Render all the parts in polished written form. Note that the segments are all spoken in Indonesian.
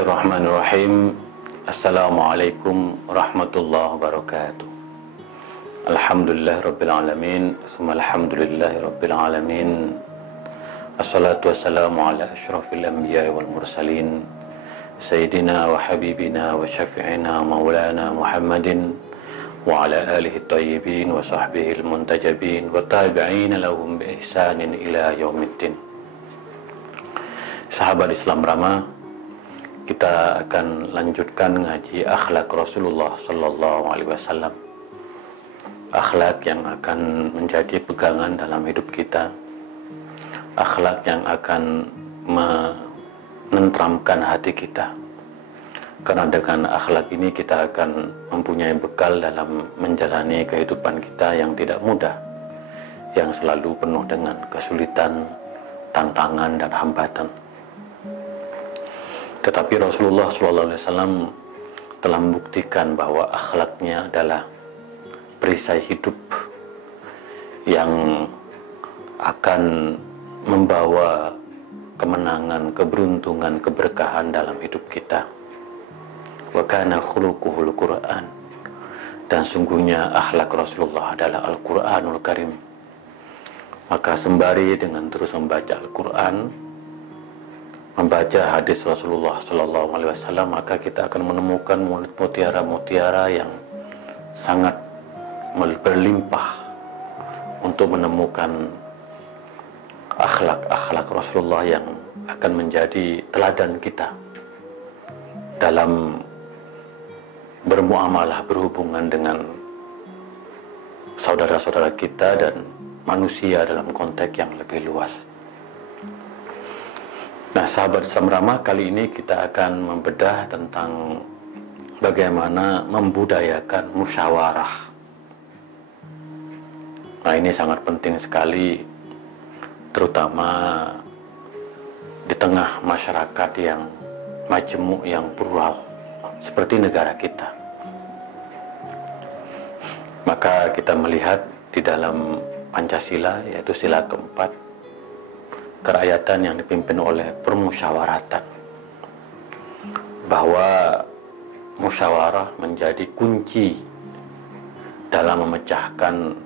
Bismillahirrahmanirrahim. Assalamualaikum warahmatullahi wabarakatuh. Alhamdulillah rabbil alamin, summa alhamdulillahi rabbil alamin. Assalatu wassalamu ala asyrafil anbiya wal mursalin, sayyidina wa habibina wa syafi'ina maulana Muhammadin wa ala alihi tayyibin wa sahbihi al-muntajabin wa tabi'ina lahum bi ihsanin ila yaumiddin. Sahabat Islam Rama, kita akan lanjutkan ngaji akhlak Rasulullah Sallallahu Alaihi Wasallam. Akhlak yang akan menjadi pegangan dalam hidup kita, akhlak yang akan menenteramkan hati kita. Karena dengan akhlak ini kita akan mempunyai bekal dalam menjalani kehidupan kita yang tidak mudah, yang selalu penuh dengan kesulitan, tantangan dan hambatan. Tetapi Rasulullah SAW telah membuktikan bahwa akhlaknya adalah perisai hidup yang akan membawa kemenangan, keberuntungan, keberkahan dalam hidup kita. Wa kana khuluquhul Qur'an, dan sungguhnya akhlak Rasulullah adalah Al-Qur'anul Karim. Maka sembari dengan terus membaca Al-Quran, membaca hadis Rasulullah Sallallahu Alaihi Wasallam, maka kita akan menemukan mutiara-mutiara yang sangat berlimpah untuk menemukan akhlak-akhlak Rasulullah yang akan menjadi teladan kita dalam bermuamalah, berhubungan dengan saudara-saudara kita dan manusia dalam konteks yang lebih luas. Nah, sahabat Islam Rama, kali ini kita akan membedah tentang bagaimana membudayakan musyawarah. Nah, ini sangat penting sekali, terutama di tengah masyarakat yang majemuk, yang plural, seperti negara kita. Maka kita melihat di dalam Pancasila, yaitu sila keempat, kerakyatan yang dipimpin oleh permusyawaratan, bahwa musyawarah menjadi kunci dalam memecahkan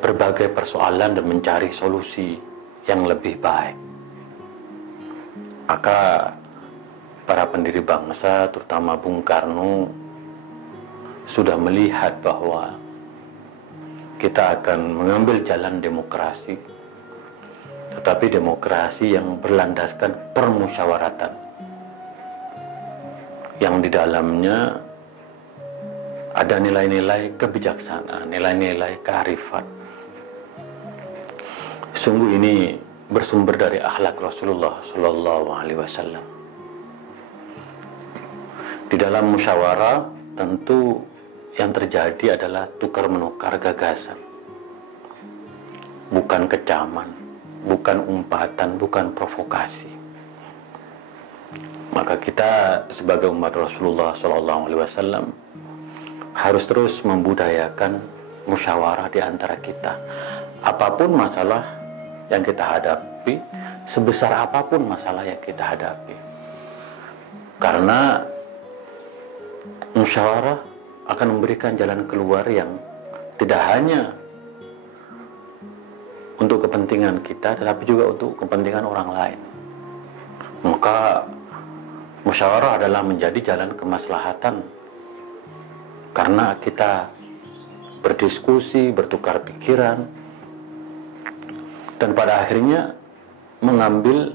berbagai persoalan dan mencari solusi yang lebih baik. Maka para pendiri bangsa, terutama Bung Karno, sudah melihat bahwa kita akan mengambil jalan demokrasi, tetapi demokrasi yang berlandaskan permusyawaratan, yang di dalamnya ada nilai-nilai kebijaksanaan, nilai-nilai kearifan. Sungguh ini bersumber dari akhlak Rasulullah Sallallahu Alaihi Wasallam. Di dalam musyawarah tentu yang terjadi adalah tukar menukar gagasan, bukan kecaman, bukan umpatan, bukan provokasi. Maka kita sebagai umat Rasulullah SAW harus terus membudayakan musyawarah di antara kita. Apapun masalah yang kita hadapi, sebesar apapun masalah yang kita hadapi, karena musyawarah akan memberikan jalan keluar yang tidak hanya untuk kepentingan kita, tetapi juga untuk kepentingan orang lain. Maka musyawarah adalah menjadi jalan kemaslahatan, karena kita berdiskusi, bertukar pikiran, dan pada akhirnya mengambil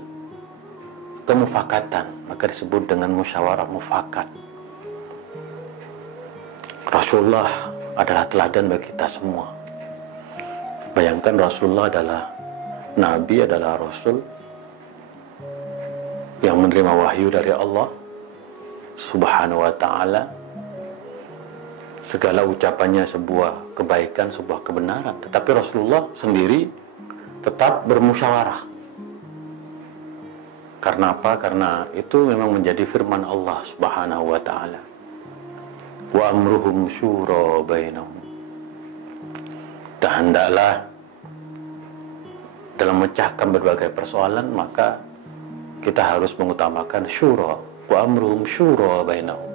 kemufakatan. Maka disebut dengan musyawarah mufakat. Rasulullah adalah teladan bagi kita semua. Bayangkan, Rasulullah adalah Nabi, adalah Rasul yang menerima wahyu dari Allah Subhanahu wa Ta'ala. Segala ucapannya sebuah kebaikan, sebuah kebenaran. Tetapi Rasulullah sendiri tetap bermusyawarah. Karena apa? Karena itu memang menjadi firman Allah Subhanahu wa Ta'ala. Wa amruhum syura bainahum. Dan hendaklah dalam memecahkan berbagai persoalan, maka kita harus mengutamakan syura, wa amruhum syura bainahum.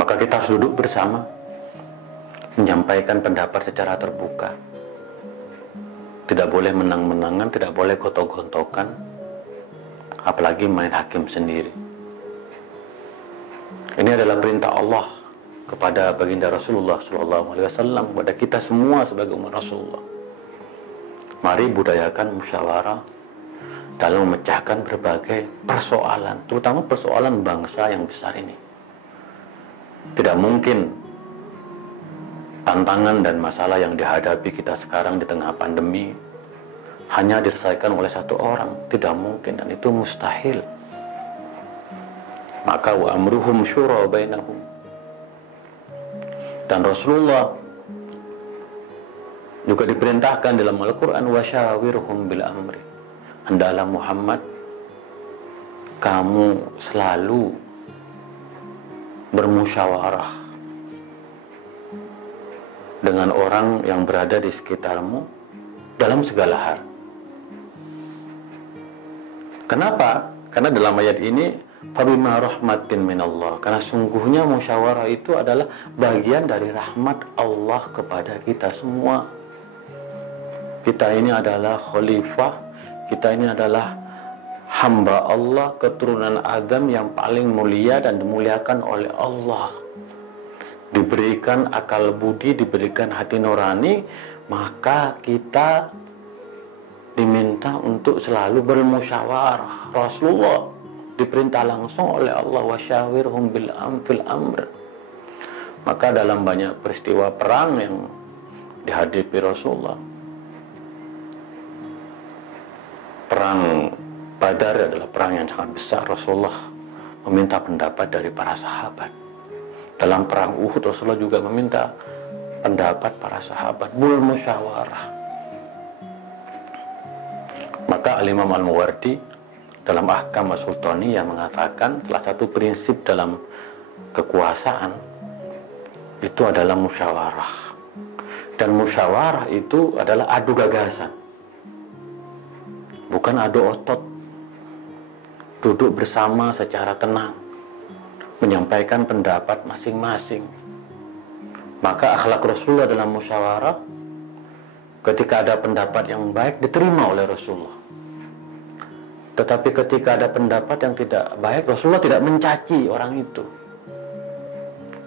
Maka kita harus duduk bersama, menyampaikan pendapat secara terbuka. Tidak boleh menang-menangan, tidak boleh gontok-gontokan, apalagi main hakim sendiri. Ini adalah perintah Allah kepada baginda Rasulullah SAW, kepada kita semua sebagai umat Rasulullah. Mari budayakan musyawarah dalam memecahkan berbagai persoalan, terutama persoalan bangsa yang besar ini. Tidak mungkin tantangan dan masalah yang dihadapi kita sekarang di tengah pandemi hanya diselesaikan oleh satu orang. Tidak mungkin, dan itu mustahil. Maka wa amruhum syura bainahum. Dan Rasulullah juga diperintahkan dalam Al-Quran, wasyawirhum bil amri. Hendaklah Muhammad, kamu selalu bermusyawarah dengan orang yang berada di sekitarmu dalam segala hal. Kenapa? Karena dalam ayat ini, fabima rahmatin minallah, karena sungguhnya musyawarah itu adalah bagian dari rahmat Allah kepada kita semua. Kita ini adalah khalifah, kita ini adalah hamba Allah, keturunan Adam yang paling mulia dan dimuliakan oleh Allah. Diberikan akal budi, diberikan hati nurani, maka kita diminta untuk selalu bermusyawarah. Rasulullah diperintah langsung oleh Allah, wasyawirhum fil amr. Maka dalam banyak peristiwa perang yang dihadapi Rasulullah, perang Badar adalah perang yang sangat besar. Rasulullah meminta pendapat dari para sahabat. Dalam perang Uhud, Rasulullah juga meminta pendapat para sahabat, bermusyawarah. Maka Al-Imam Al-Muwardi dalam Ahkam As-Sultani yang mengatakan salah satu prinsip dalam kekuasaan itu adalah musyawarah. Dan musyawarah itu adalah adu gagasan, bukan adu otot. Duduk bersama secara tenang, menyampaikan pendapat masing-masing. Maka akhlak Rasulullah dalam musyawarah, ketika ada pendapat yang baik diterima oleh Rasulullah. Tetapi ketika ada pendapat yang tidak baik, Rasulullah tidak mencaci orang itu.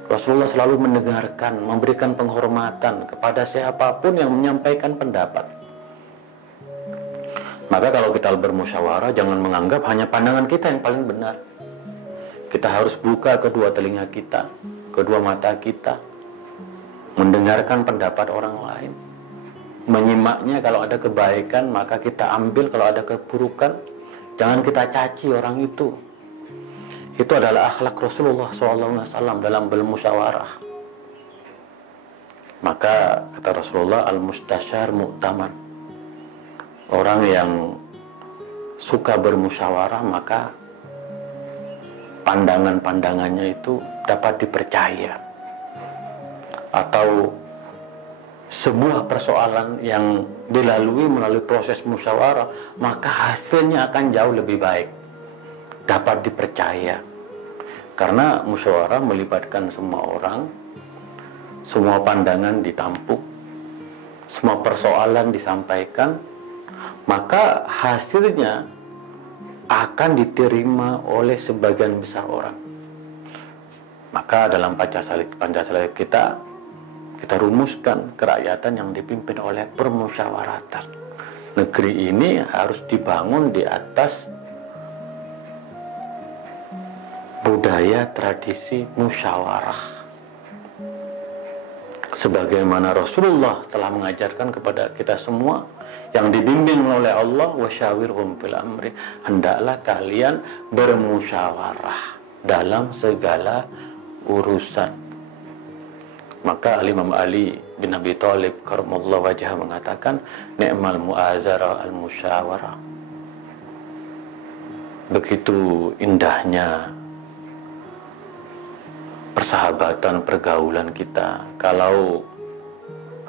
Rasulullah selalu mendengarkan, memberikan penghormatan kepada siapapun yang menyampaikan pendapat. Maka kalau kita bermusyawarah, jangan menganggap hanya pandangan kita yang paling benar. Kita harus buka kedua telinga kita, kedua mata kita, mendengarkan pendapat orang lain, menyimaknya. Kalau ada kebaikan, maka kita ambil. Kalau ada keburukan, jangan kita caci orang itu. Itu adalah akhlak Rasulullah SAW dalam bermusyawarah. Maka kata Rasulullah, al-mustasyar mu'taman. Orang yang suka bermusyawarah, maka pandangan-pandangannya itu dapat dipercaya. Atau sebuah persoalan yang dilalui melalui proses musyawarah, maka hasilnya akan jauh lebih baik, dapat dipercaya. Karena musyawarah melibatkan semua orang, semua pandangan ditampung, semua persoalan disampaikan, maka hasilnya akan diterima oleh sebagian besar orang. Maka dalam Pancasila kita rumuskan kerakyatan yang dipimpin oleh permusyawaratan. Negeri ini harus dibangun di atas budaya tradisi musyawarah. Sebagaimana Rasulullah telah mengajarkan kepada kita semua, yang dibimbing oleh Allah, wasyawirhum fil amri, hendaklah kalian bermusyawarah dalam segala urusan. Maka Imam Ali bin Abi Thalib karramallahu wajhah mengatakan, ni'mal mu'azara al-musyawarah. Begitu indahnya persahabatan, pergaulan kita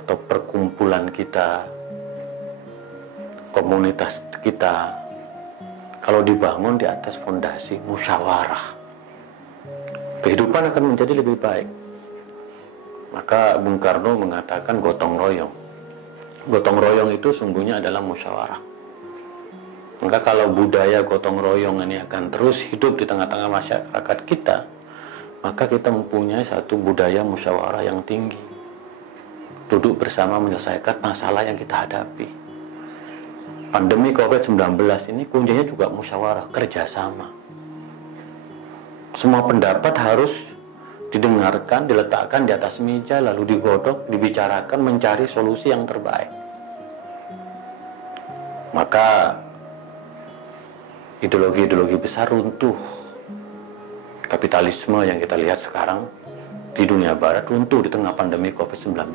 atau perkumpulan kita komunitas kita kalau dibangun di atas fondasi musyawarah, kehidupan akan menjadi lebih baik. Maka Bung Karno mengatakan gotong royong. Gotong royong itu sungguhnya adalah musyawarah. Maka kalau budaya gotong royong ini akan terus hidup di tengah-tengah masyarakat kita, maka kita mempunyai satu budaya musyawarah yang tinggi. Duduk bersama menyelesaikan masalah yang kita hadapi. Pandemi COVID-19 ini kuncinya juga musyawarah, kerjasama. Semua pendapat harus didengarkan, diletakkan di atas meja, lalu digodok, dibicarakan, mencari solusi yang terbaik. Maka ideologi-ideologi besar runtuh. Kapitalisme yang kita lihat sekarang di dunia barat runtuh di tengah pandemi COVID-19.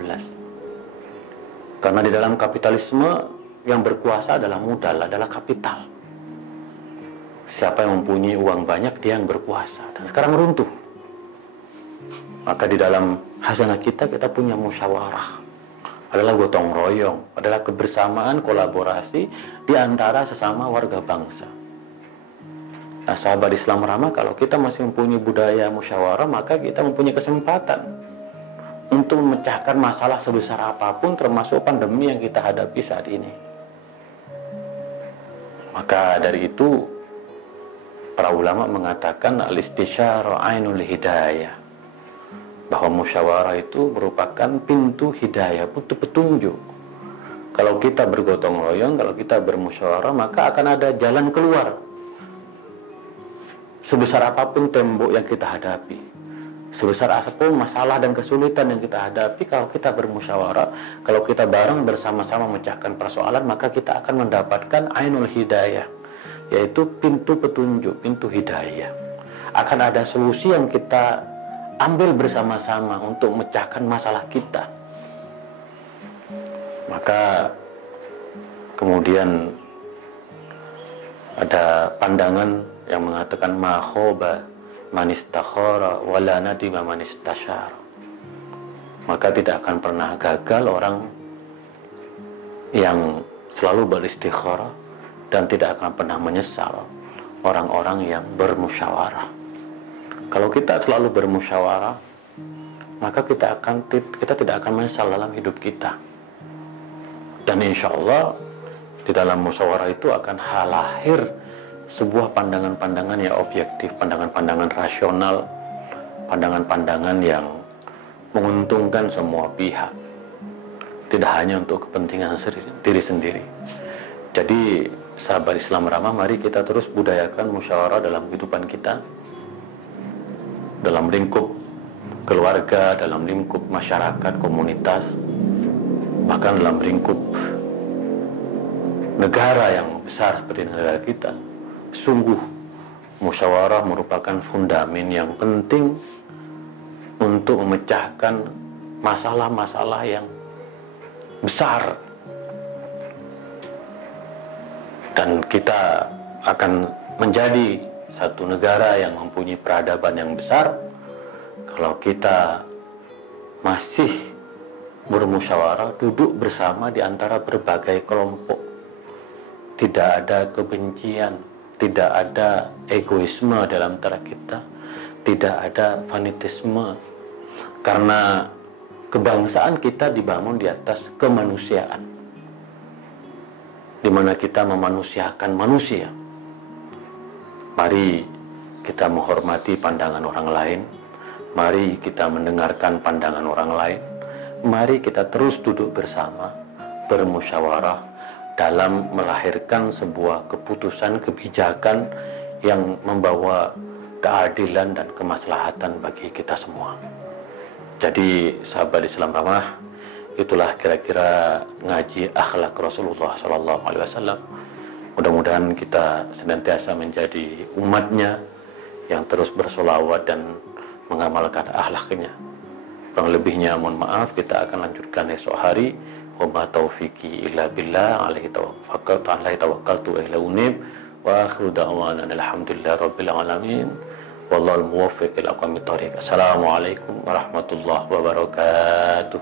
Karena di dalam kapitalisme yang berkuasa adalah modal, adalah kapital. Siapa yang mempunyai uang banyak, dia yang berkuasa. Dan sekarang runtuh. Maka di dalam hasanah kita punya musyawarah, adalah gotong royong, adalah kebersamaan, kolaborasi di antara sesama warga bangsa. Nah, sahabat Islam Ramah, kalau kita masih mempunyai budaya musyawarah, maka kita mempunyai kesempatan untuk memecahkan masalah sebesar apapun, termasuk pandemi yang kita hadapi saat ini. Maka dari itu, para ulama mengatakan al-istisyara ainul hidayah, bahwa musyawarah itu merupakan pintu hidayah, pintu petunjuk. Kalau kita bergotong royong, kalau kita bermusyawarah, maka akan ada jalan keluar. Sebesar apapun tembok yang kita hadapi, sebesar apapun masalah dan kesulitan yang kita hadapi, kalau kita bermusyawarah, kalau kita bareng bersama-sama memecahkan persoalan, maka kita akan mendapatkan ainul hidayah, yaitu pintu petunjuk, pintu hidayah. Akan ada solusi yang kita ambil bersama-sama untuk memecahkan masalah kita. Maka kemudian ada pandangan yang mengatakan ma khoba man istakhara wala nadima man istasyara. Maka tidak akan pernah gagal orang yang selalu beristikharah, dan tidak akan pernah menyesal orang-orang yang bermusyawarah. Kalau kita selalu bermusyawarah, maka kita tidak akan menyesal dalam hidup kita. Dan insya Allah di dalam musyawarah itu akan lahir sebuah pandangan-pandangan yang objektif, pandangan-pandangan rasional, pandangan-pandangan yang menguntungkan semua pihak, tidak hanya untuk kepentingan diri sendiri. Jadi sahabat Islam Ramah, mari kita terus budayakan musyawarah dalam kehidupan kita, dalam lingkup keluarga, dalam lingkup masyarakat, komunitas, bahkan dalam lingkup negara yang besar seperti negara kita. Sungguh musyawarah merupakan fundament yang penting untuk memecahkan masalah-masalah yang besar, dan kita akan menjadi satu negara yang mempunyai peradaban yang besar kalau kita masih bermusyawarah, duduk bersama di antara berbagai kelompok. Tidak ada kebencian, tidak ada egoisme dalam antara kita, tidak ada fanatisme, karena kebangsaan kita dibangun di atas kemanusiaan, di mana kita memanusiakan manusia. Mari kita menghormati pandangan orang lain, mari kita mendengarkan pandangan orang lain, mari kita terus duduk bersama, bermusyawarah dalam melahirkan sebuah keputusan, kebijakan yang membawa keadilan dan kemaslahatan bagi kita semua. Jadi sahabat Islam Ramah, itulah kira-kira ngaji akhlak Rasulullah SAW. Mudah-mudahan kita senantiasa menjadi umatnya yang terus bersolawat dan mengamalkan akhlaknya. Kurang lebihnya mohon maaf, kita akan lanjutkan esok hari. Wa ma taufiqi illa billah, alaihi tawakkaltu wa ilaihi unib. Wa akhiru da'wana alhamdulillahi rabbil alamin. Wallahul muwaffiq ila aqwamit thoriq. Assalamualaikum warahmatullahi wabarakatuh.